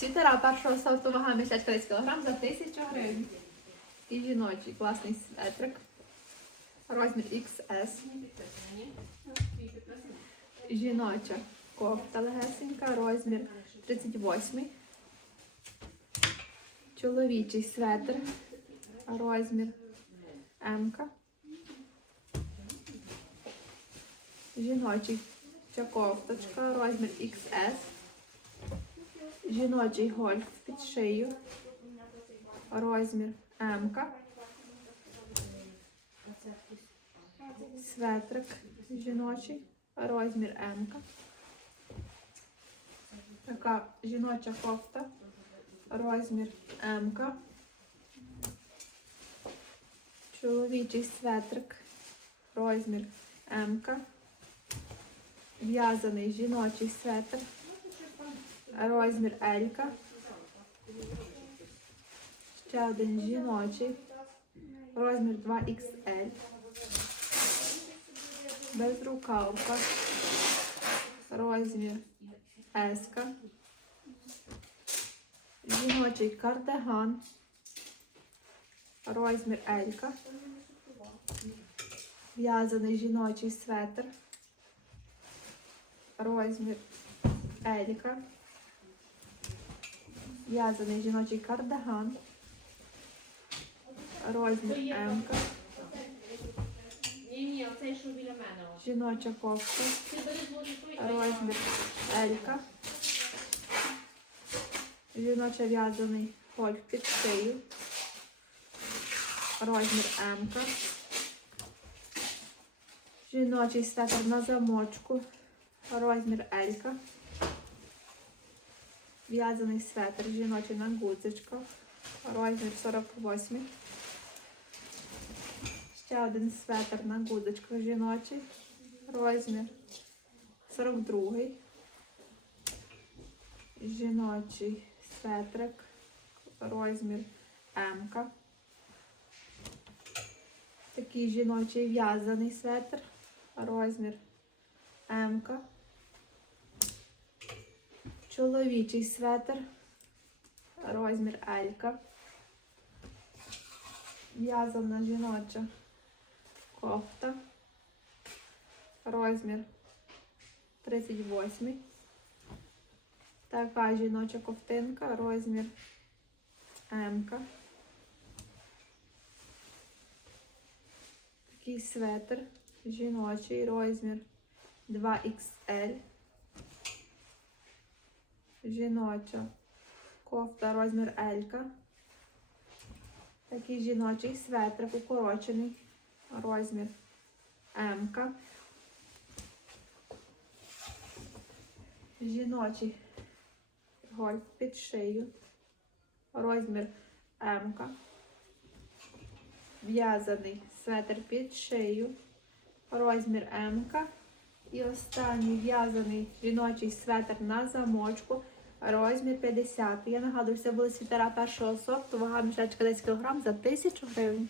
Світера першого сорту вага мішечка 10 кг за 1000 гривень. І жіночий класний светрик. Розмір XS. Жіноча кофта легесенька, розмір 38. Чоловічий светр, розмір М. Жіночий кофточка, розмір XS. Жіночий гольф під шию, розмір М. Светрик жіночий, розмір М. Така жіноча кофта, розмір М. Чоловічий светрик, розмір М. В'язаний жіночий светр, розмір Елька. Ще один жіночий, розмір 2XL. Безрукавка, розмір S. Жіночий кардиган, розмір L. В'язаний жіночий светр, розмір L. В'язаний жіночий кардиган, розмір М. Жіноча кофта, розмір Елька. Жіноча в'язаний гольф під шию. Розмір М. Жіночий светр на замочку. Розмір Елька. В'язаний светр жіночий на гудзичках. Розмір 48. Ще один светр на гудзичках жіночий. Розмір 42. Жіночий светрик. Розмір М. Такий жіночий в'язаний светр. Розмір М. Чоловічий светр. Розмір L. В'язана жіноча кофта. Розмір 38. Така жіноча ковтинка, розмір М. Такий светр жіночий, розмір 2XL. Жіноча кофта, розмір L. Такий жіночий светрик укорочений, розмір М. Жіночий гольф під шию, розмір М. В'язаний светр під шию, розмір М. І останній в'язаний жіночий светр на замочку, розмір 50. Я нагадую, це були світера першого сорту, вага мішечка 10 кг за 1000 гривень.